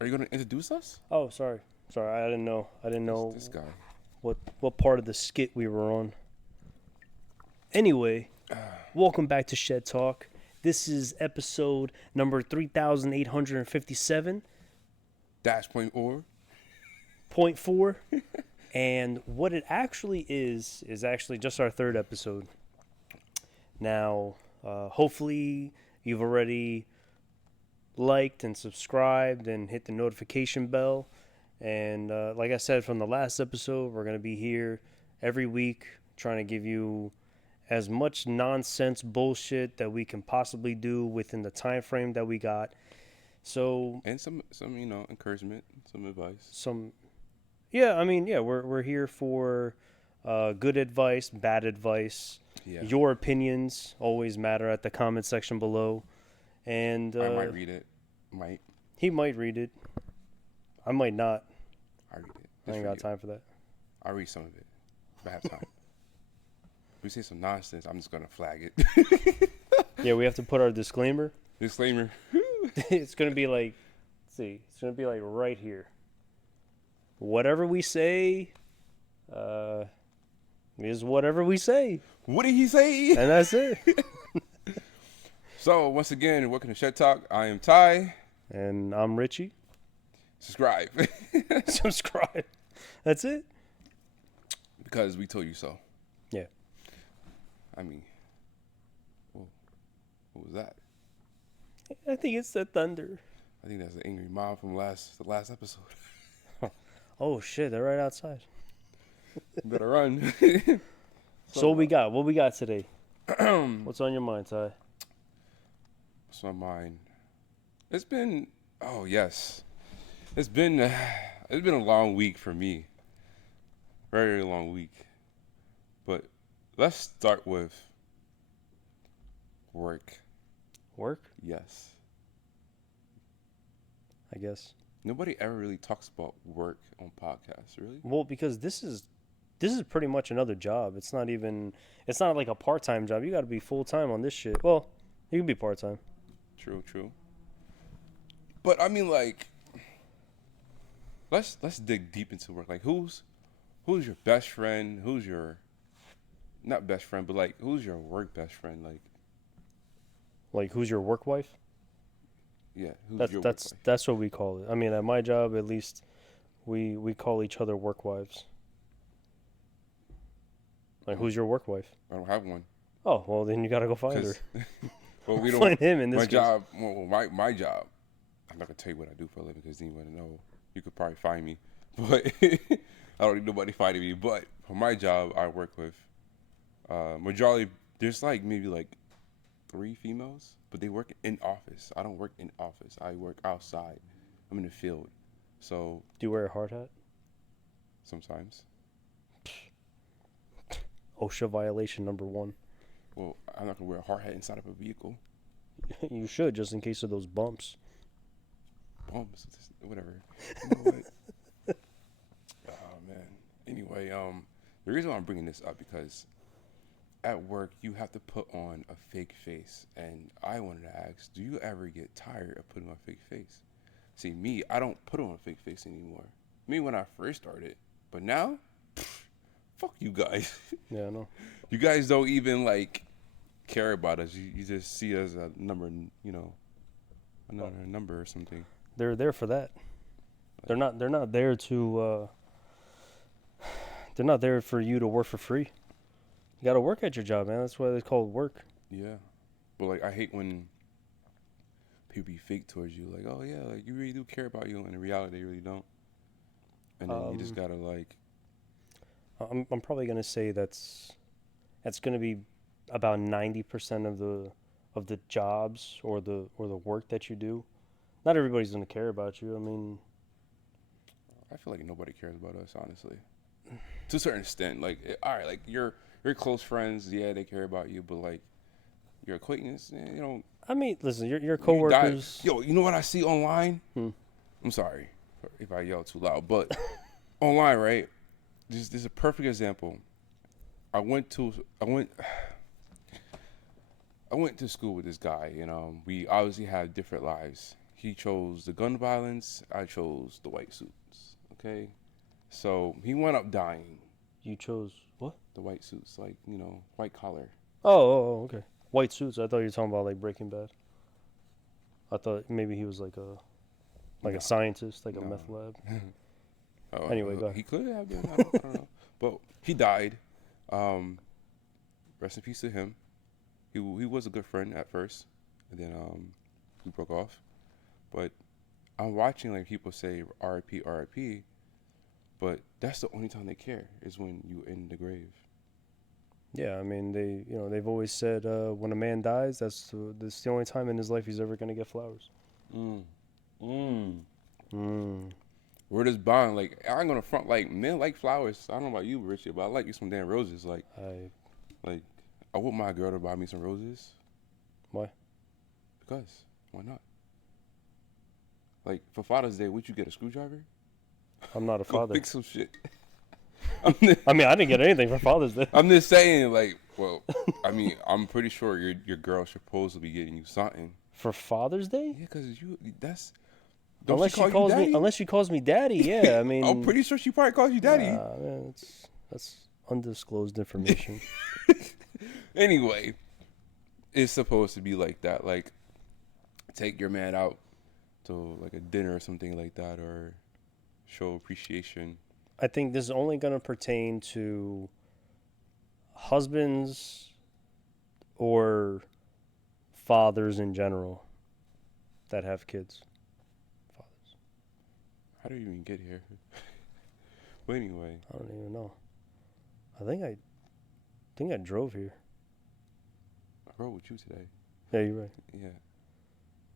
Are you gonna introduce us? Oh, sorry. Sorry, I didn't know. I didn't know This guy. what part of the skit we were on. Anyway, welcome back to Shed Talk. This is episode number 3857.4. Dash.4. And what it actually is actually just our third episode. Now, hopefully you've already liked and subscribed and hit the notification bell. And like I said from the last episode, we're going to be here every week trying to give you as much nonsense bullshit that we can possibly do within the time frame that we got. So And some encouragement, some advice. We're here for good advice, bad advice. Yeah. Your opinions always matter at the comment section below. And I might read it. Might. he might read it. I might not. I read it. I ain't got time for that. I'll read some of it if I have time. If we say some nonsense, I'm just gonna flag it. Yeah, we have to put our disclaimer. Disclaimer. It's gonna be like, let's see, it's gonna be like right here. Whatever we say, is whatever we say, What did he say? and that's it. So once again, welcome to Shed Talk. I am Ty. And I'm Richy. Subscribe. Subscribe. That's it. Because we told you so. Yeah. I mean, what was that? I think it's the thunder. I think that's the angry mom from the last episode. Oh shit, they're right outside. Better run. So what we got? What we got today? What's on your mind, Ty? What's on mine? It's been It's been a long week for me. Very long week. But let's start with work. Work, Yes. I guess. Nobody ever really talks about work on podcasts, really. Well, because this is pretty much another job. It's not like a part-time job. You got to be full-time on this shit. Well, you can be part-time. True. But I mean, like, let's dig deep into work. Like, who's your best friend? Who's your not best friend, but like, who's your work best friend? Like, who's your work wife? Yeah, who's your work wife? That's what we call it. I mean, at my job, at least, we call each other work wives. Like, who's your work wife? I don't have one. Oh, well, then you got to go find her. Well, we don't Find him in this my case. job. Well, my job. I'm not gonna tell you what I do for a living because you want to know. You could probably find me, but I don't need nobody finding me. But for my job, I work with majority. There's like maybe like 3 females, but they work in office. I don't work in office. I work outside. I'm in the field, so Do you wear a hard hat? sometimes. OSHA violation number 1. Well, I'm not gonna wear a hard hat inside of a vehicle. You should, just in case of those bumps. Bumps, whatever. You know what? Oh man. Anyway, the reason why I'm bringing this up because at work you have to put on a fake face, and I wanted to ask, do you ever get tired of putting on a fake face? See, me, I don't put on a fake face anymore. Me when I first started, but now, fuck you guys. Yeah, I know. You guys don't even like care about us. You just see us a number, another number or something. They're there for that. They're not there to they're not there for you to work for free. You got to work at your job, man. That's why they call it work. Yeah, but like I hate when people be fake towards you. Like, oh yeah, like you really do care about you, and in reality, they really don't. And then you just gotta like. I'm probably gonna say that's gonna be about 90% of the jobs or the work that you do. Not everybody's gonna care about you. I mean, I feel like nobody cares about us, honestly. To a certain extent, like, all right, like your close friends, yeah, they care about you, but like your acquaintance, you know. I mean, listen, your coworkers. Yo, you know what I see online? I'm sorry if I yell too loud, but online, right? This is a perfect example. I went to school with this guy, we obviously had different lives. he chose the gun violence. I chose the white suits. Okay, so he wound up dying. You chose what? The white suits, like white collar. Okay. White suits. I thought you were talking about like Breaking Bad. I thought maybe he was like No. a scientist, like a No. meth lab. Oh, Anyway, go ahead. he could have been. I don't know, but he died. Rest in peace to him. He was a good friend at first, and then we broke off. But I'm watching like people say R.I.P. R.I.P. But that's the only time they care is when you in the grave. Yeah, I mean they've always said when a man dies, that's the only time in his life he's ever gonna get flowers. Where does bond? Like I'm gonna front like men like flowers. I don't know about you, Richie, but I like you some damn roses. Like I want my girl to buy me some roses. Why? Because why not? Like for Father's Day, would you get a screwdriver? I'm not a Go father. fix some shit. I mean, I didn't get anything for Father's Day. I'm just saying, like, well, I mean, I'm pretty sure your girl should supposed to be getting you something. For Father's Day? Yeah, because that's. Unless she calls me daddy, yeah. I mean, I'm pretty sure she probably calls you daddy. Nah, man, that's undisclosed information. Anyway, it's supposed to be like that. Like, take your man out to like a dinner or something like that, or show appreciation. I think this is only going to pertain to husbands or fathers in general that have kids. Fathers. How do you even get here? But anyway, I don't even know. I think I drove here. I rode with you today. Yeah, you're right. Yeah.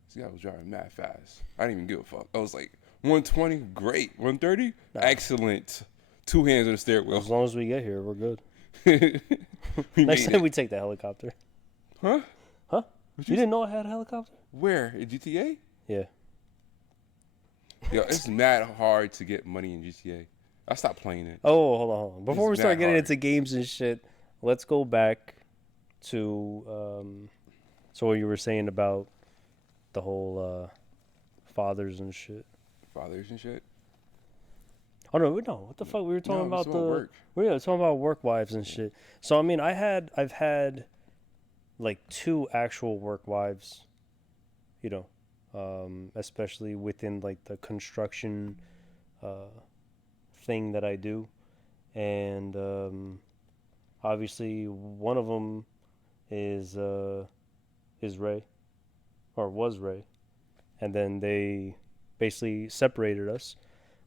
See, I was driving mad fast. I didn't even give a fuck. I was like, 120, great. 130, excellent. 2 hands on the steering wheel. As long as we get here, we're good. We Next made time it. we take the helicopter. Huh? Huh? What You didn't know I had a helicopter? Where? In GTA? Yeah. Yo, it's mad hard to get money in GTA. I stopped playing it. Oh, hold on. Before we It's start mad getting hard. into games and shit, let's go back to so what you were saying about the whole fathers and shit. Fathers and shit. Oh no, what the fuck? We were talking No, about it's about work. We were talking about work wives and shit. So I mean, I've had like 2 actual work wives, especially within like the construction thing that I do, and obviously one of them is Ray, or was Ray, and then they basically separated us.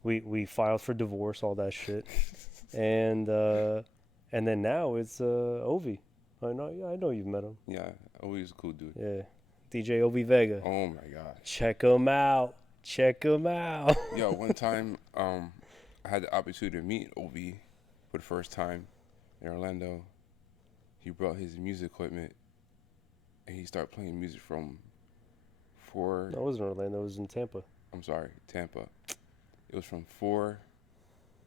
We filed for divorce, all that shit, and then now it's Ovi. I know you've met him. Yeah, always a cool dude. Yeah, DJ Ovi Vega. Oh my god. Check him out. Yo, one time, I had the opportunity to meet Obi for the first time in Orlando. He brought his music equipment, and he started playing music from 4. That wasn't Orlando. It was in Tampa. I'm sorry, Tampa. It was from 4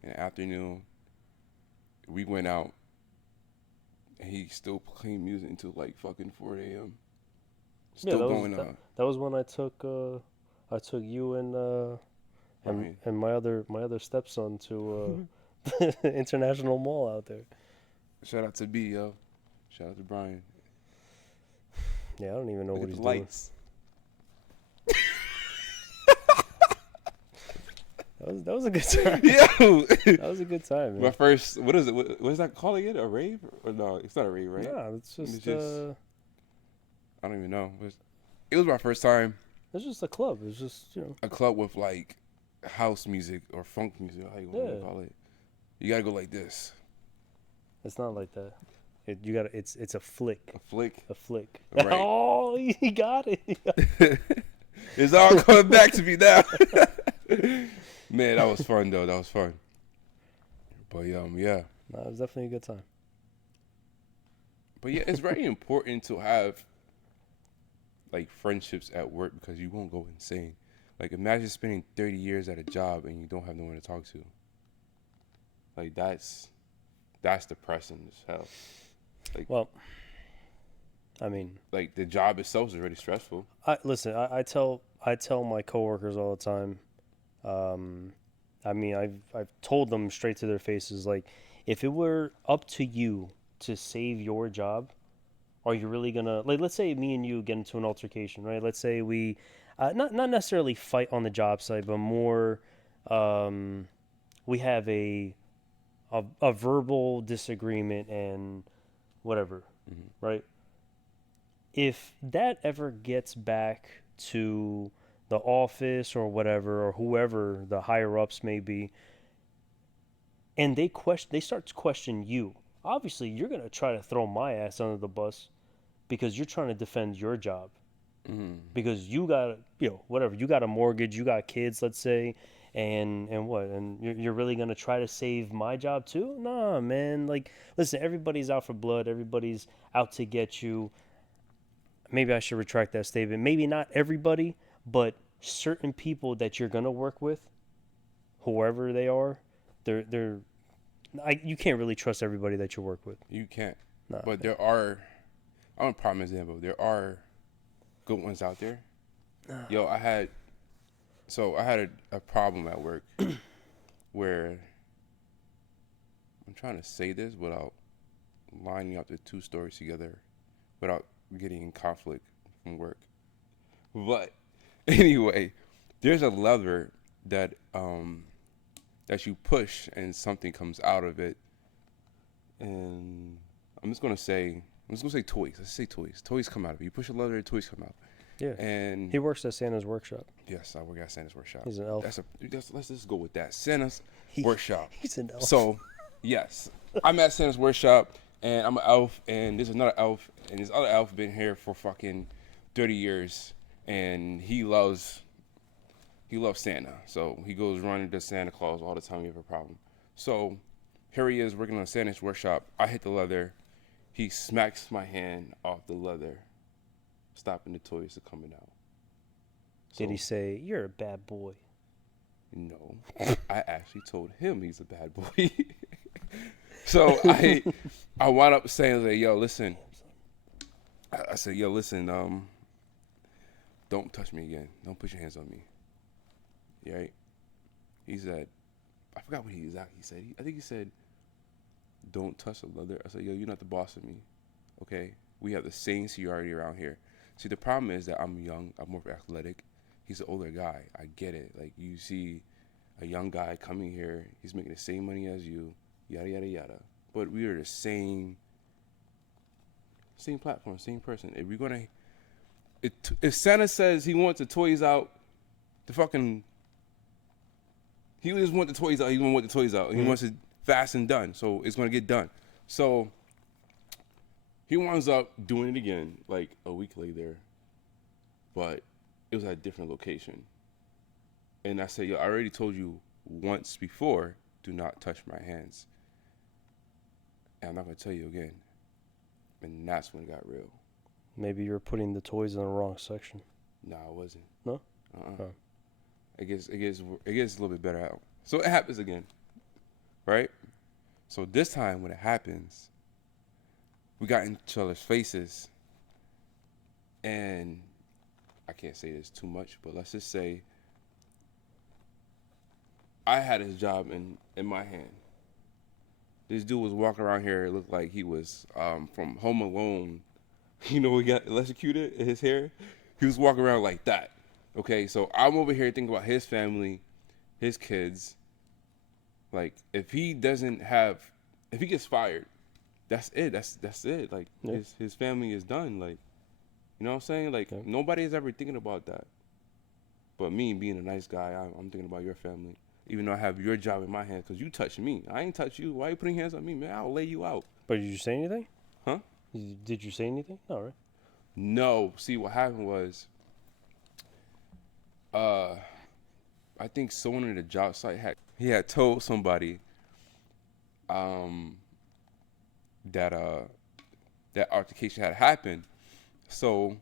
in the afternoon. We went out, and he still playing music until like fucking 4 a.m. Still going on. That was when I took you and my other stepson to the International Mall out there. Shout out to B, yo. Shout out to Brian. Yeah, I don't even know Look what at he's the doing. lights. That was a good time. Yo, That was a good time, man. my first. What is it? What is that calling it? A rave? Or no, it's not a rave, right? Nah, it's just I don't even know. It was my first time. it's just a club. It's just A club with like house music or funk music. How you want to call it? You gotta go like this. It's not like that. It's a flick. A flick. A flick. Right. Oh, he got it. It's all coming back to me now. Man, that was fun though. That was fun. But yeah. No, it was definitely a good time. But yeah, it's very important to have like friendships at work because you won't go insane. Like imagine spending 30 years at a job and you don't have no one to talk to. Like that's depressing as hell. Like, Well, I mean, like the job itself is already stressful. listen. I tell my coworkers all the time. I mean, I've told them straight to their faces, like, if it were up to you to save your job, are you really gonna, like, let's say me and you get into an altercation, right? Let's say we, not necessarily fight on the job site, but more, um, we have a verbal disagreement and whatever, right? If that ever gets back to the office or whatever, or whoever the higher ups may be, and they start to question you, obviously you're gonna try to throw my ass under the bus because you're trying to defend your job, because you got, whatever, you got a mortgage, you got kids, let's say, and what, and you're really gonna try to save my job too? Nah, man. Like, listen, everybody's out for blood, everybody's out to get you. Maybe I should retract that statement. Maybe not everybody, but certain people that you're gonna work with, whoever they are, they're you can't really trust everybody that you work with. You can't. Nah, But there are, I'm a prime example. There are good ones out there. Yo, I had a problem at work where I'm trying to say this without lining up the two stories together, without getting in conflict from work. But anyway, there's a lever that that you push and something comes out of it. And I'm just gonna say toys. Let's say toys. Toys come out of it. You push a lever, toys come out. yeah. And He works at Santa's workshop. yes, I work at Santa's workshop. He's an elf. Let's just go with that. Santa's workshop. He's an elf. So, yes, I'm at Santa's workshop, and I'm an elf, and there's another elf, and this other elf been here for fucking 30 years, and he loves Santa. So he goes running to Santa Claus all the time. We have a problem. So here he is working on Santa's workshop. I hit the leather. He smacks my hand off the leather, stopping the toys from coming out. Did he say, "You're a bad boy"? No, I actually told him he's a bad boy. So I wound up saying, like, "Yo, listen." I said, "Yo, listen. Don't touch me again. Don't put your hands on me." Right? He said, I forgot what he said. I think he said, "Don't touch the leather." I said, "Yo, you're not the boss of me. Okay? We have the same seniority around here." See, the problem is that I'm young. I'm more athletic. He's an older guy. I get it. Like, you see a young guy coming here. He's making the same money as you. Yada, yada, yada. But we are the same platform, same person. If we're going to... If Santa says he wants the toys out, he just want the toys out. He want the toys out. He wants it fast and done. So it's going to get done. So he winds up doing it again, like a week later. But it was at a different location. And I said, "Yo, I already told you once before, do not touch my hands. And I'm not going to tell you again." And that's when it got real. Maybe you were putting the toys in the wrong section. No, I wasn't. No? Oh. It gets a little bit better out. So it happens again, right? So this time when it happens, we got in each other's faces, and I can't say this too much, but let's just say I had his job in my hand. This dude was walking around here, it looked like he was from Home Alone. You know, he got electrocuted in his hair. He was walking around like that. Okay, so I'm over here thinking about his family, his kids. Like, if he gets fired, that's it. That's it. Like, yeah. his family is done. Like, you know what I'm saying? Like, nobody is ever thinking about that. But me, being a nice guy, I'm thinking about your family. Even though I have your job in my hands, because you touched me. I ain't touch you. Why are you putting hands on me, man? I'll lay you out. But did you say anything? Huh? Did you say anything? No, right? No. See, what happened was, I think someone in the job site had told somebody that altercation had happened. So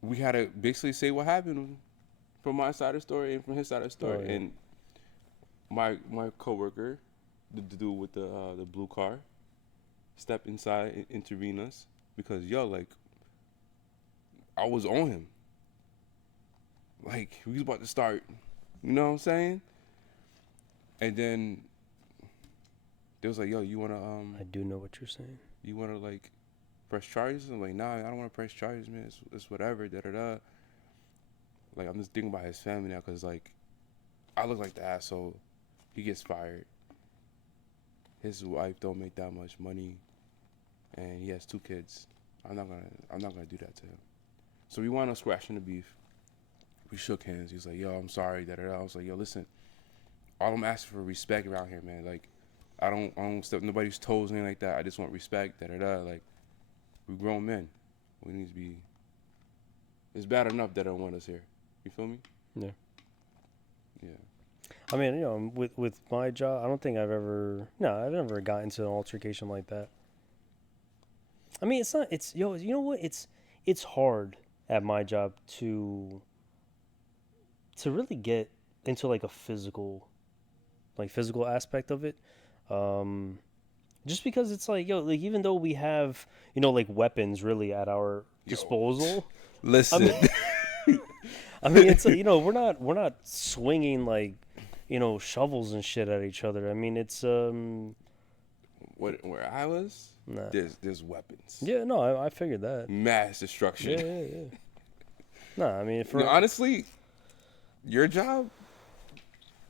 we had to basically say what happened from my side of the story and from his side of the story. Oh, yeah. And my coworker, the dude with the blue car, step inside and intervene us because yo, like, I was on him. Like, we was about to start. You know what I'm saying? And then they was like, yo, I do know what you're saying. you wanna like press charges? I'm like, nah, I don't wanna press charges, man. It's whatever, da da da. Like, I'm just thinking about his family now, cause like, I look like the asshole. He gets fired. His wife don't make that much money, and he has 2 kids. I'm not gonna do that to him. So we wound up scratching the beef. We shook hands. He's like, yo, I'm sorry, da da da. I was like, yo, listen, all I'm asking for respect around here, man. Like, I don't step nobody's toes, anything like that. I just want respect, da da da. Like, we grown men. We need to be. It's bad enough that they don't want us here. You feel me? Yeah. Yeah. I mean, with my job, I don't think I've never got into an altercation like that. I mean, you know what? It's hard at my job to really get into like a physical aspect of it. Just because it's like, like even though we have, like weapons really at our disposal. Listen. I mean, it's we're not swinging like, shovels and shit at each other. I mean, it's Where I was, nah. there's weapons. Yeah, no, I figured that. Mass destruction. Yeah. Nah, I mean, honestly, your job,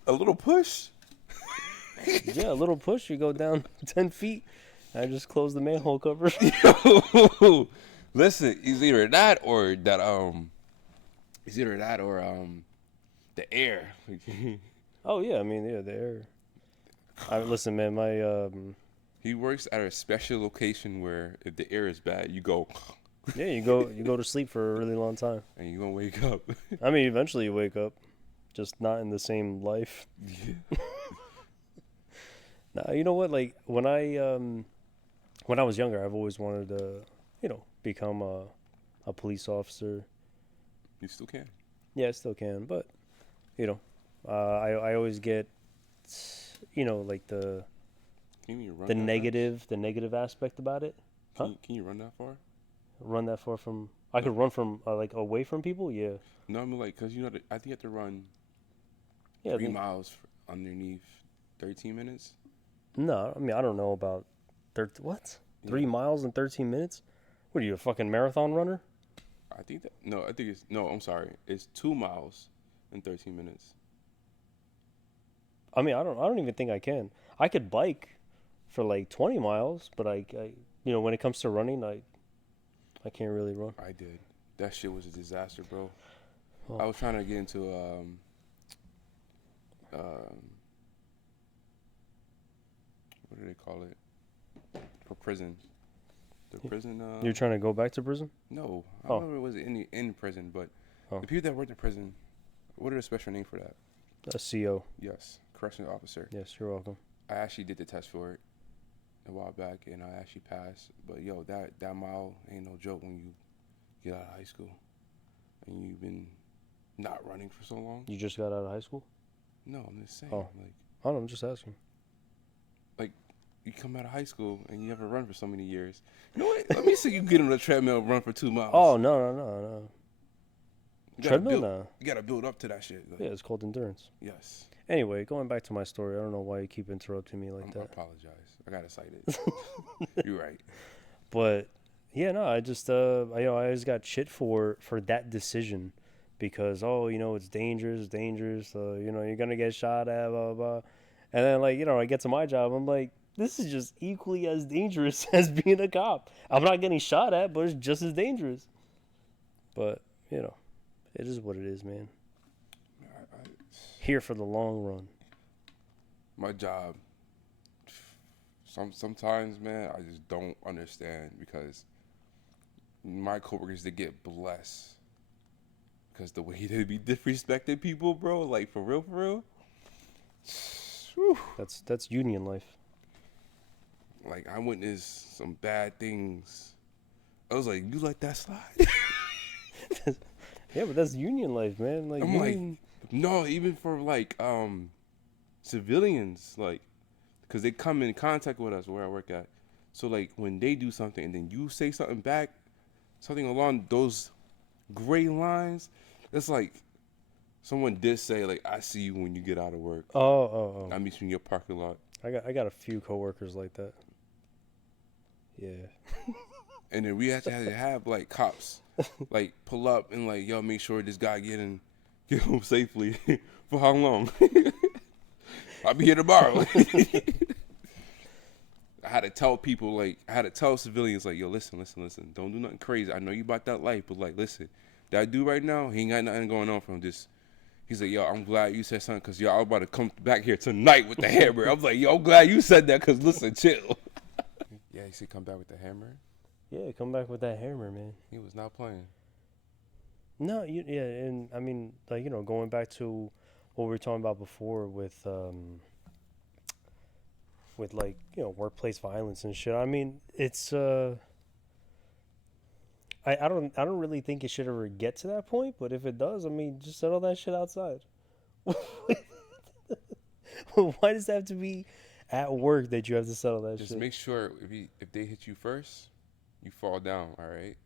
a little push. Yeah, a little push, you go down 10 feet. I just close the manhole cover. Yo, listen, it's either that or the air. Oh yeah, I mean, yeah, the air. Listen, man, my He works at a special location where if the air is bad, you go. Yeah, you go to sleep for a really long time, and you gonna wake up. I mean, eventually you wake up, just not in the same life. Yeah. Nah, you know what? Like when I was younger, I've always wanted to, become a police officer. You still can. Yeah, I still can, but I always get, like the Can you run the that negative aspect about it. Can you run that far? Run that far from? I could run from like away from people. Yeah. No, I mean like because I think you have to run 3 miles underneath 13 minutes. No, I mean I don't know about what? 3 miles in 13 minutes? What are you, a fucking marathon runner? I think that no. I'm sorry. It's 2 miles in 13 minutes. I mean I don't even think I can. I could bike for like 20 miles, but I when it comes to running, I can't really run. I did. That shit was a disaster, bro. Oh. I was trying to get into what do they call it? For prison. The prison. You're trying to go back to prison? No, I don't remember if it was in prison, but the people that worked in prison, what are the special name for that? A CO. Yes, correctional officer. Yes, you're welcome. I actually did the test for it a while back, and I actually passed. But yo, that mile ain't no joke when you get out of high school and you've been not running for so long. You just got out of high school? No, I'm just saying. Oh. Like, I don't know, I'm just asking. Like, you come out of high school and you haven't run for so many years. You know what? Let me see you get on the treadmill and run for 2 miles. Oh, no. Treadmill? No. You gotta build up to that shit. Like, Yeah, it's called endurance. Yes. Anyway, going back to my story, I don't know why you keep interrupting me like that. I apologize. I got excited. You're right. But yeah, no, I just I always got shit for that decision because it's dangerous, you're gonna get shot at, blah blah blah. And then I get to my job, I'm like, this is just equally as dangerous as being a cop. I'm not getting shot at, but it's just as dangerous. But it is what it is, man. Here for the long run. My job. Sometimes, man, I just don't understand because my coworkers, they get blessed because the way they be disrespecting people, bro, like for real. Whew. That's union life. Like I witnessed some bad things. I was like, you let that slide? Yeah, but that's union life, man. Like I'm like, no, even for like civilians, like. Because they come in contact with us where I work at. So like when they do something and then you say something back, something along those gray lines, it's like someone did say like, "I see you when you get out of work. Oh. I meet you in your parking lot." I got a few coworkers like that. Yeah. And then we actually had to have like cops like pull up and like, yo, make sure this guy get home safely. For how long? I'll be here tomorrow. I had to tell people, like, I had to tell civilians, like, yo, listen. Don't do nothing crazy. I know you about that life, but, like, listen, that dude right now, he ain't got nothing going on for him. He's like, yo, I'm glad you said something because, yo, I'm about to come back here tonight with the hammer. I was like, yo, I'm glad you said that because, listen, chill. Yeah, he said come back with the hammer. Yeah, come back with that hammer, man. He was not playing. No, yeah, and I mean, like, you know, going back to what we were talking about before with like, you know, workplace violence and shit. I mean, it's I don't really think it should ever get to that point, but if it does, I mean, just settle that shit outside. Why does that have to be at work that you have to settle that Just shit? make sure if they hit you first, you fall down, all right?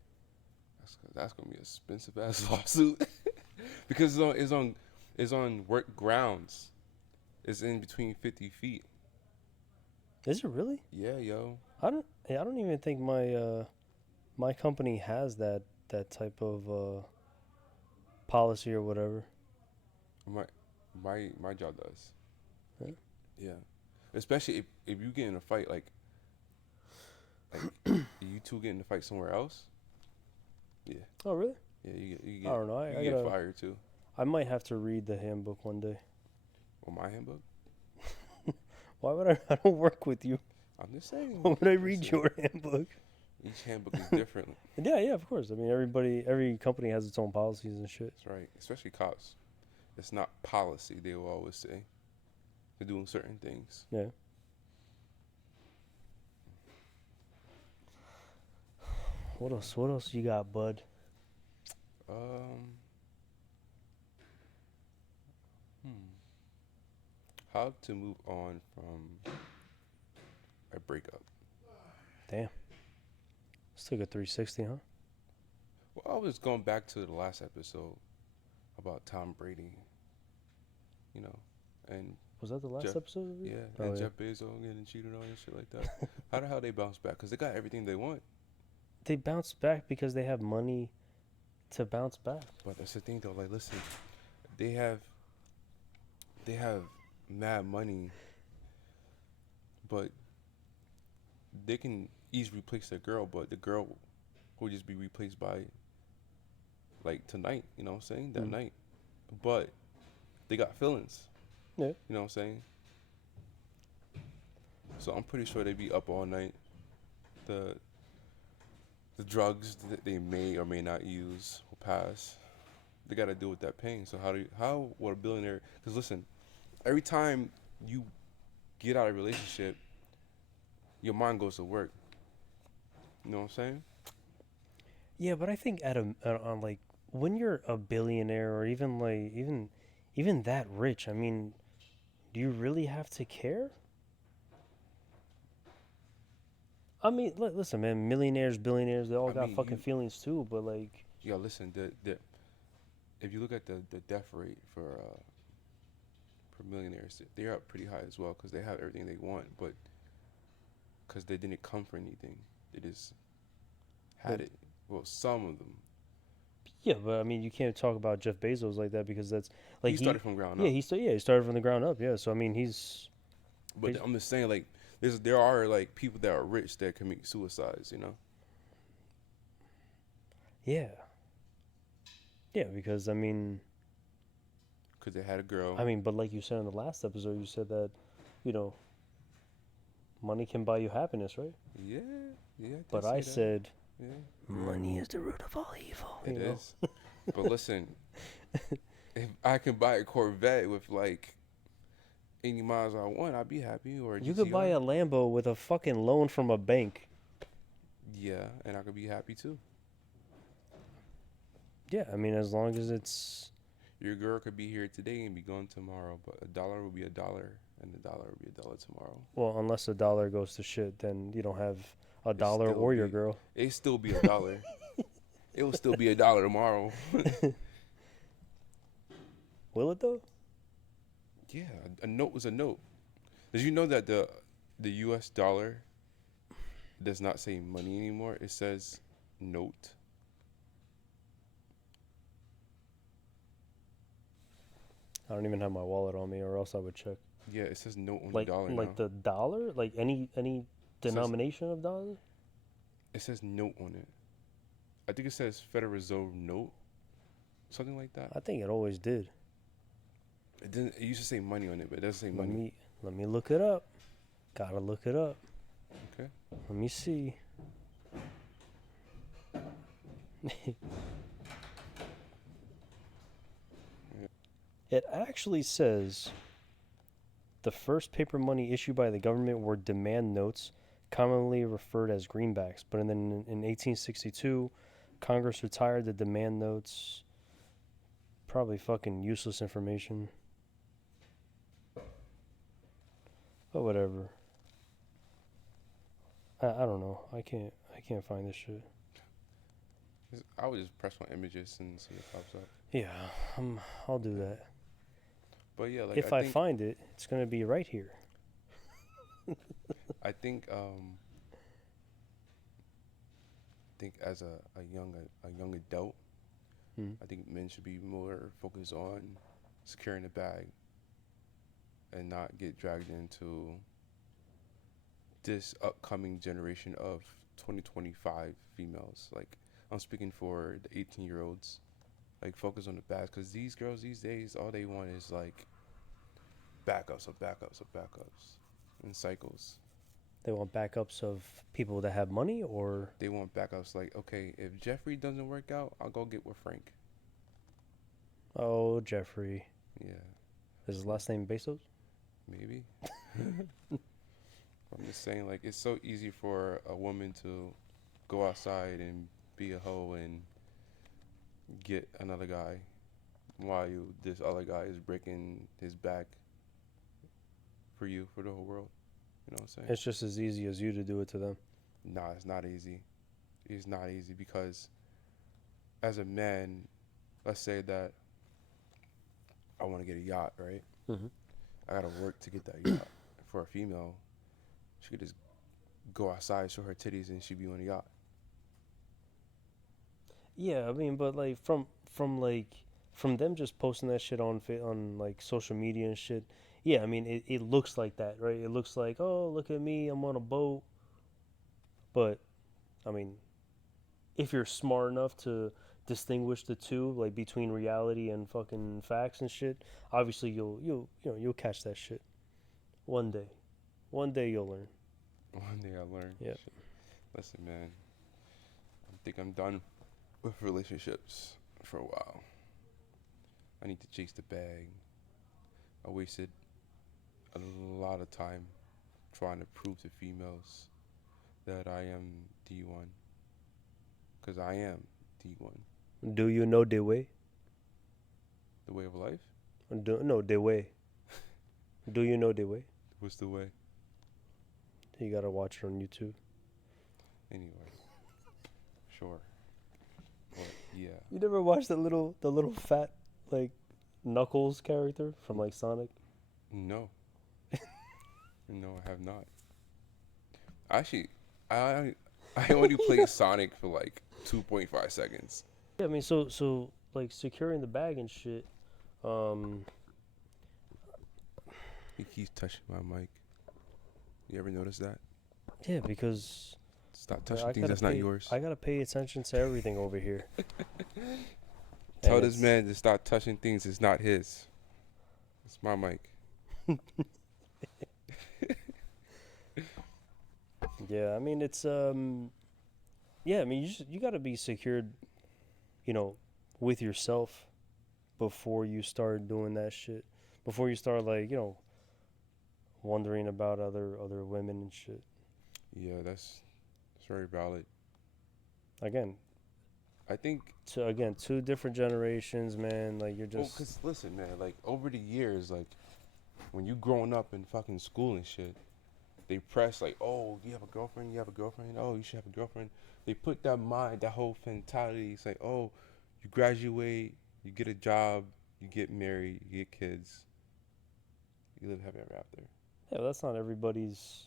That's gonna be an expensive ass lawsuit because it's on work grounds. It's in between 50 feet. Is it really? Yeah, yo. I don't even think my company has that type of policy or whatever. My my job does. Right? Yeah, especially if you get in a fight like you two get in a fight somewhere else. Yeah, Oh, really? yeah. You I don't know. I get gotta. fired too. I might have to read the handbook one day. Well, my handbook. Why would I? I don't work with you. I'm just saying. Why would I read your handbook? Each handbook is different. Yeah, of course. I mean, every company has its own policies and shit. That's right. Especially cops. It's not policy. They will always say they're doing certain things. Yeah. What else? What else you got, bud? Um. How to move on from a breakup? Damn. Let's take a 360, huh? Well, I was going back to the last episode about Tom Brady, you know, and Was that the last Jeff, episode? yeah, Oh, and yeah. Jeff Bezos getting cheated on and shit like that. How the hell they bounce back? Because they got everything they want. They bounce back because they have money to bounce back. But that's the thing, though. Like, listen, they have mad money, but they can easily replace their girl. But the girl will just be replaced by like tonight. You know what I'm saying? That night. But they got feelings. Yeah. You know what I'm saying? So I'm pretty sure they be up all night. The drugs that they may or may not use will pass. They got to deal with that pain. So how would a billionaire? Because listen, every time you get out of a relationship, your mind goes to work. You know what I'm saying? Yeah, but I think on like when you're a billionaire or even like even that rich, I mean, do you really have to care? I mean, listen, man, millionaires, billionaires, they all got fucking feelings too, but like, yo, listen, if you look at the death rate for millionaires, they're up pretty high as well because they have everything they want, but because they didn't come for anything, they just had it. Well, some of them. yeah, but I mean, you can't talk about Jeff Bezos like that because that's like He started from ground up. Yeah, he started from the ground up. Yeah, so I mean, But I'm just saying, like, there are like people that are rich that commit suicides. You know. Yeah. Yeah, because I mean. Because they had a girl. I mean, but like you said in the last episode, you said that, you know, money can buy you happiness, right? Yeah, yeah. But I said, yeah. Money is the root of all evil. It is. But listen, if I can buy a Corvette with like 80 miles I want, I'd be happy. Or you could buy a Lambo with a fucking loan from a bank. Yeah, and I could be happy too. Yeah, I mean, as long as it's. Your girl could be here today and be gone tomorrow, but a dollar will be a dollar and the dollar will be a dollar tomorrow. Well, unless the dollar goes to shit, then you don't have a It dollar still or your be- girl. It still be a dollar. It will still be a dollar tomorrow. Will it though? Yeah, a note was a note. Did you know that the U.S. dollar does not say money anymore? It says note. I don't even have my wallet on me, or else I would check. Yeah, it says note on Like the dollar like now. the dollar, like any It says denomination of dollar. it says note on it. I think it says Federal Reserve note, something like that. I think it always did. It didn't. It used to say money on it, but it doesn't say Let money. me look it up. Gotta look it up. Okay. Let me see. It actually says the first paper money issued by the government were demand notes, commonly referred as greenbacks. But then in 1862, Congress retired the demand notes. Probably fucking useless information. But whatever. I don't know. I can't find this shit. I would just press on images and see what pops up. Yeah, I'll do that. But yeah, like If I find it, it's gonna be right here. I think as a young adult, I think men should be more focused on securing the bag and not get dragged into this upcoming generation of 2025 females. Like, I'm speaking for the 18-year-olds. Like, focus on the bags, because these girls these days, all they want is like backups of backups of backups and cycles. They want backups of people that have money, or They want backups like, okay, if Jeffrey doesn't work out, I'll go get with Frank. oh, Jeffrey. Yeah, Is his last name Bezos? maybe. I'm just saying, like, it's so easy for a woman to go outside and be a hoe and get another guy while this other guy is breaking his back for you, for the whole world. You know what I'm saying? It's just as easy as you to do it to them. Nah, it's not easy. It's not easy because as a man, let's say that I want to get a yacht, right? Mm-hmm. I gotta work to get that yacht. For a female, she could just go outside, show her titties, and she'd be on a yacht. Yeah, I mean, but like from them just posting that shit on like social media and shit. Yeah, I mean, it looks like that, right? It looks like, oh, look at me, I'm on a boat. But I mean, if you're smart enough to distinguish the two, like between reality and fucking facts and shit, obviously you'll catch that shit one day. One day you'll learn. One day I learned. Yeah. Listen, man, I think I'm done with relationships for a while. I need to chase the bag. I wasted a lot of time trying to prove to females that I am D1. Because I am D1. Do you know the way? The way of life? No, the way. Do you know the way? What's the way? You gotta watch it on YouTube. Anyway. Sure. But yeah. You never watched the little fat like Knuckles character from like Sonic? No. No, I have not. Actually, I only played Sonic for like 2.5 seconds. Yeah, I mean, so like securing the bag and shit. He keeps touching my mic. You ever notice that? Yeah, because Stop touching things that's not yours. I gotta pay attention to everything over here. Tell And this man to stop touching things that's not his. It's my mic. Yeah, I mean it's yeah, I mean you gotta be secured, with yourself before you start doing that shit. Before you start like, wondering about other women and shit. Yeah, that's very valid. Again, I think. two different generations, man. Like you're Well, just. cause listen, man. Like over the years, like when you growing up in fucking school and shit, they press like, oh, do you have a girlfriend? You have a girlfriend? Oh, you should have a girlfriend. They put that mind, that whole mentality. It's like, oh, you graduate, you get a job, you get married, you get kids, you live happy ever after. Yeah, well, that's not everybody's.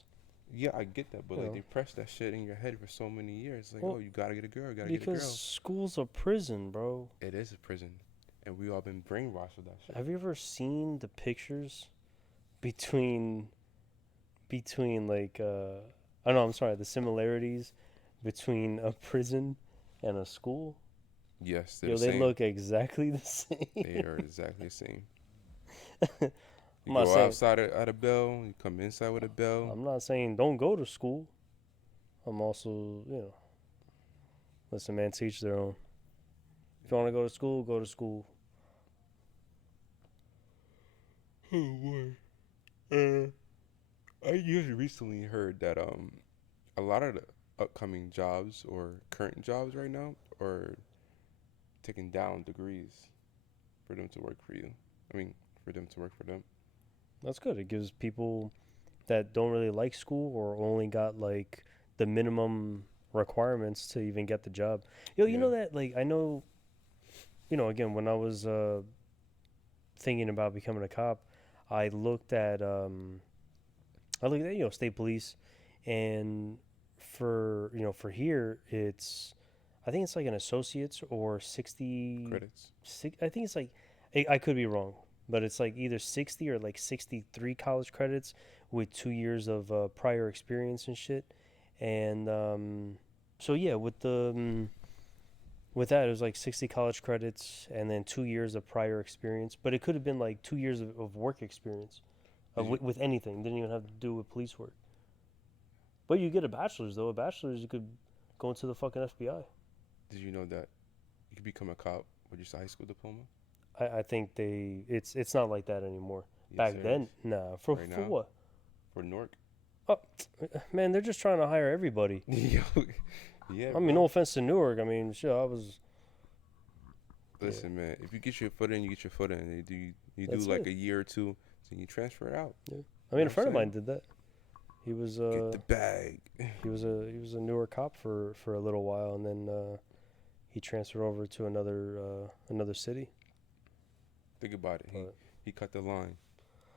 Yeah, I get that, but You like know. they press that shit in your head for so many years. Like, Well, oh, you gotta get a girl, gotta get a because girl. school's a prison, bro. It is a prison, and we all been brainwashed with that shit. Have you ever seen the pictures between like I don't know, I'm sorry, the similarities between a prison and a school? Yes, they're Yo, the they same. look exactly the same. They are exactly the same. You I'm not go saying outside at a bell, you come inside with a bell. I'm not saying don't go to school. I'm also, listen, man, teach their own. If you want to go to school, go to school. Oh boy. I usually recently heard that a lot of the upcoming jobs or current jobs right now are taking down degrees for them to work for you. I mean, for them to work for them. That's good. It gives people that don't really like school or only got like the minimum requirements to even get the job. Yo, you Yeah. know that like I know, again when I was thinking about becoming a cop, I looked at state police, and for here it's I think it's like an associate's or 60. Credits. I think it's like I could be wrong, but it's like either 60 or like 63 college credits with 2 years of prior experience and shit. And so yeah, with that it was like 60 college credits and then 2 years of prior experience. But it could have been like 2 years of work experience Did you, with anything. Didn't even have to do with police work. But you get a bachelor's though. A bachelor's you could go into the fucking FBI. did you know that you could become a cop with just a high school diploma? I think it's not like that anymore. Yes, Back it then, is. nah. For Right for now? what? For Nork? Oh, man, they're just trying to hire everybody. Yo, yeah. I mean, no offense to Newark. I mean, shit, I was. Listen, man. If you get your foot in, you get your foot in. You do That's like it. a year or two, then you transfer it out. Yeah. I mean, know a what friend I'm of mine did that. He was Get the bag. he was a Newark cop for a little while, and then he transferred over to another city. Think about it. But He cut the line.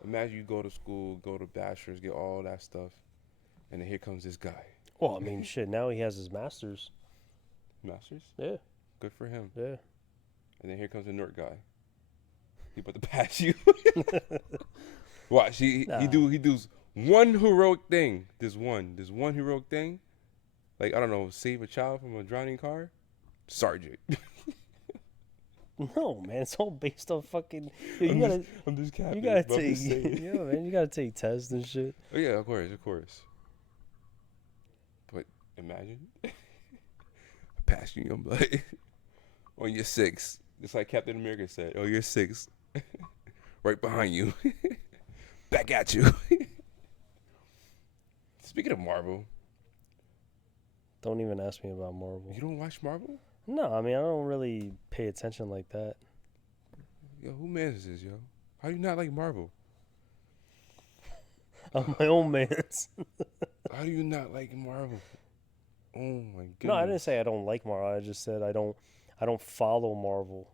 Imagine you go to school, go to bachelor's, get all that stuff, and then here comes this guy. well, I mean, shit. Now he has his master's. Masters? Yeah, Good for him. yeah. And then here comes the Nork guy. He about to pass you. Watch, he Nah. he does one heroic thing. This one heroic thing. Like, I don't know, save a child from a drowning car. Sergeant. No, man, it's all based on fucking. Yo, I'm just capping. you gotta but I'm take, just saying. yeah, man, you gotta take tests and shit. Oh, yeah, of course. But imagine passing your blood on your six. Just like Captain America said. Oh, you're six. Right behind you. Back at you. Speaking of Marvel, Don't even ask me about Marvel. you don't watch Marvel? No, I mean I don't really pay attention like that. Yo, who mans is this, yo? How you not like Marvel? I'm my own man's. How do you not like Marvel? Oh my goodness. No, I didn't say I don't like Marvel. I just said I don't follow Marvel.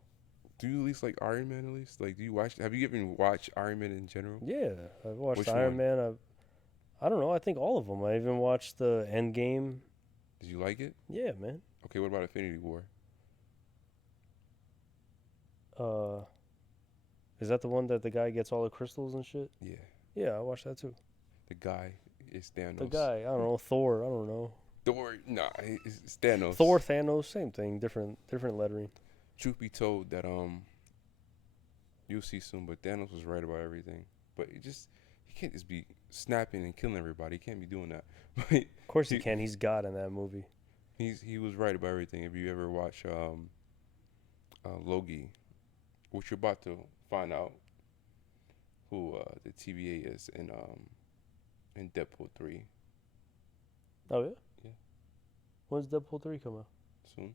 Do you at least like Iron Man at least? Like, do you watch? Have you even watched Iron Man in general? Yeah, I've watched Which Iron one? Man. I don't know. I think all of them. I even watched the Endgame. Did you like it? Yeah, man. Okay, what about Infinity War? Is that the one that the guy gets all the crystals and shit? Yeah, Yeah, I watched that too. the guy is Thanos. The guy, I don't know, Thor. I don't know. Thor, nah, it's Thanos. Thor, Thanos, same thing, different lettering. Truth be told, that you'll see soon, but Thanos was right about everything. But he can't just be snapping and killing everybody. He can't be doing that. But Of course he can. He's God in that movie. he was right about everything. If you ever watch Loki, which you're about to find out who the TVA is in Deadpool 3 Oh yeah. Yeah. When's Deadpool 3 come out? soon.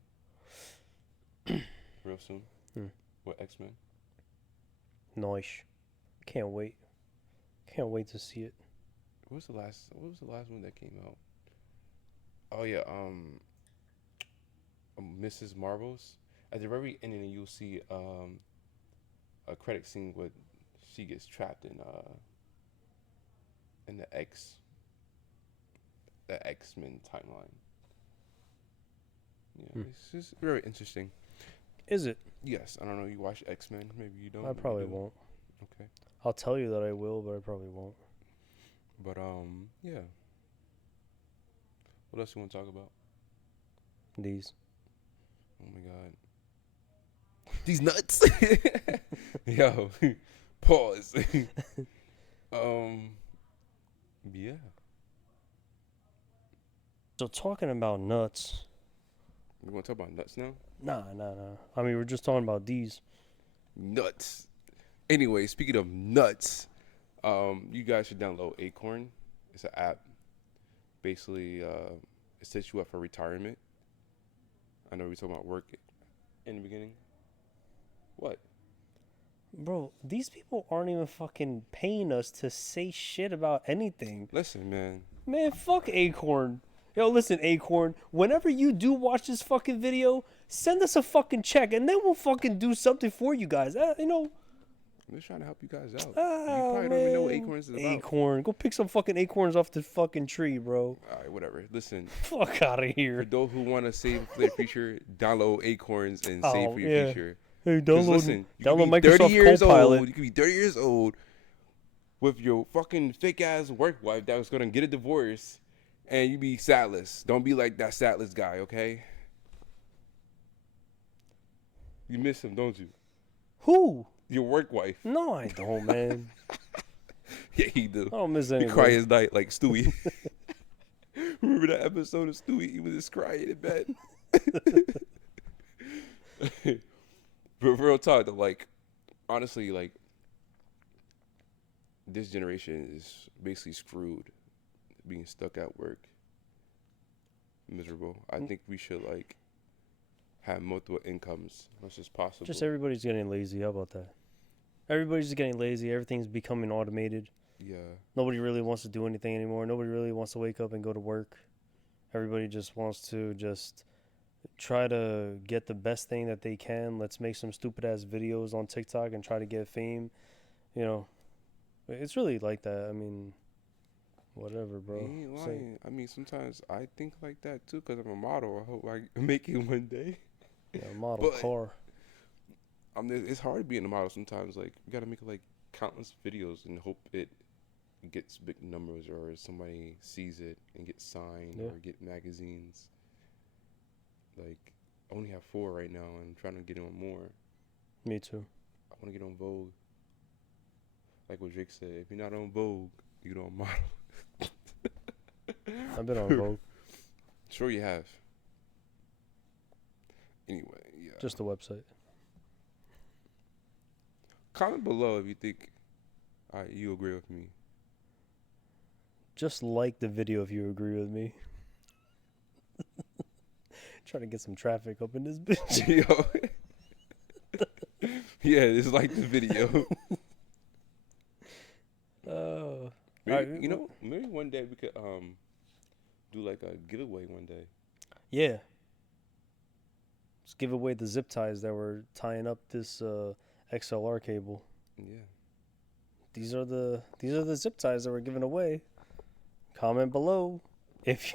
Real soon. Hmm. With X-Men. Nice. Can't wait. Can't wait to see it. What was the last one that came out? Oh yeah, Mrs. Marbles. At the very ending, you'll see a credit scene with she gets trapped in the X-Men timeline. Yeah, Hmm. it's just very interesting. Is it? Yes, I don't know. You watch X-Men? Maybe you don't. I maybe probably you do. won't. Okay, I'll tell you that I will, but I probably won't. but yeah. What else you want to talk about? These. Oh my God, these nuts. Yo, pause. um, yeah. So talking about nuts. You want to talk about nuts now? Nah. I mean, we're just talking about these. Nuts. Anyway, speaking of nuts, you guys should download Acorn. It's an app. Basically, it sets you up for retirement. I know we were talking about work in the beginning. What? Bro, these people aren't even fucking paying us to say shit about anything. Listen, man. Man, fuck Acorn. Yo, listen, Acorn. Whenever you do watch this fucking video, send us a fucking check, and then we'll fucking do something for you guys. I'm just trying to help you guys out. You Ah, probably don't even know what man. Acorns is about. Acorn. Go pick some fucking acorns off the fucking tree, bro. All right, whatever. Listen, Fuck out of for here. those who want to save for their future, download Acorns and save Oh, for your yeah. future. Hey, 'Cause download, listen, you could download be 30 Microsoft years Copilot. old. You could be 30 years old with your fucking fake ass work wife that was gonna get a divorce, and you be satless. Don't be like that satless guy, okay? You miss him, don't you? Who? Your work wife. No, I don't, man. Yeah, he do. I don't miss He anybody. cry his night like Stewie. Remember that episode of Stewie? He was just crying in bed. But real talk, though, like, honestly, like, this generation is basically screwed, being stuck at work, miserable. I think we should like have multiple incomes as much as possible. Just everybody's getting lazy. How about that? Everybody's just getting lazy. Everything's becoming automated. Yeah, Nobody really wants to do anything anymore. Nobody really wants to wake up and go to work. Everybody just wants to just try to get the best thing that they can. Let's make some stupid ass videos on TikTok and try to get fame. You know, it's really like that. I mean, whatever, bro. I ain't Say- lying. I mean, sometimes I think like that too, cause I'm a model. I hope I make it one day. yeah, model But- car. It's hard being a model sometimes. Like, you gotta make like countless videos and hope it gets big numbers, or somebody sees it and gets signed, Yeah. or get magazines. Like, I only have 4 right now, and I'm trying to get on more. Me too. I want to get on Vogue. Like what Drake said, if you're not on Vogue, you don't model. I've been on Vogue. Sure you have. Anyway, yeah. Just the website. Comment below if you think you agree with me. Just like the video if you agree with me. Trying to get some traffic up in this bitch. Yo. Yeah, it's like the video. Alright, You know, maybe one day we could do like a giveaway one day. Yeah. Just give away the zip ties that were tying up this XLR cable. Yeah. These are the zip ties that we're giving away. Comment below if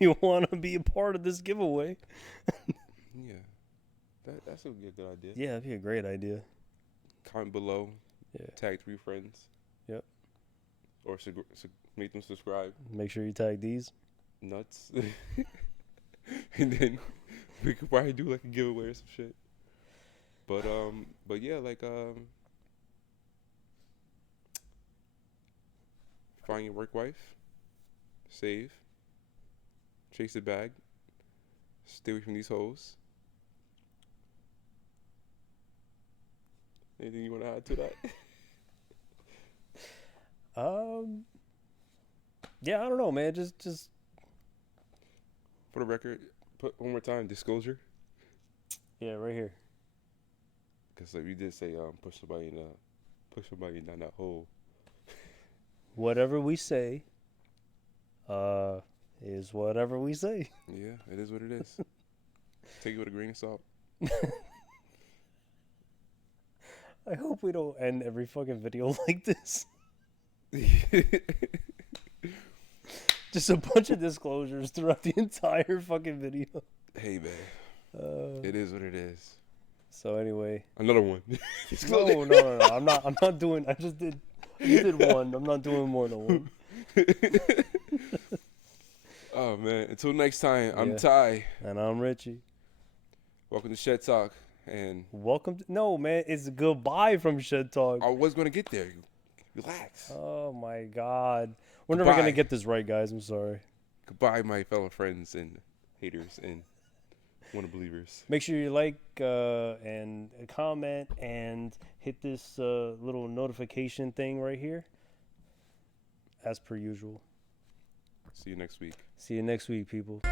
you want to be a part of this giveaway. Yeah. That's a good idea. Yeah, that'd be a great idea. Comment below. Yeah. Tag 3 friends. Yep. Or make them subscribe. Make sure you tag these. Nuts. And then we could probably do like a giveaway or some shit. But yeah, like find your work wife, save, chase the bag, stay away from these hoes. Anything you want to add to that? Yeah, I don't know, man. Just For the record, put one more time, disclosure. yeah, right here. Because like we did say push somebody down that hole. whatever we say, is whatever we say. Yeah, it is what it is. Take it with a grain of salt. I hope we don't end every fucking video like this. Just a bunch of disclosures throughout the entire fucking video. Hey, man. It is what it is. So anyway. Another one. No. I'm not doing. I just did one. I'm not doing more than one. Oh man. Until next time, I'm Ty. And I'm Richy. Welcome to Shed Talk. And welcome. No, man, it's goodbye from Shed Talk. I was gonna get there. Relax. Oh my God. We're never gonna get this right, guys. I'm sorry. Goodbye, my fellow friends and haters and wanna-believers. Make sure you like and comment and hit this little notification thing right here. As per usual. See you next week. See you next week, people.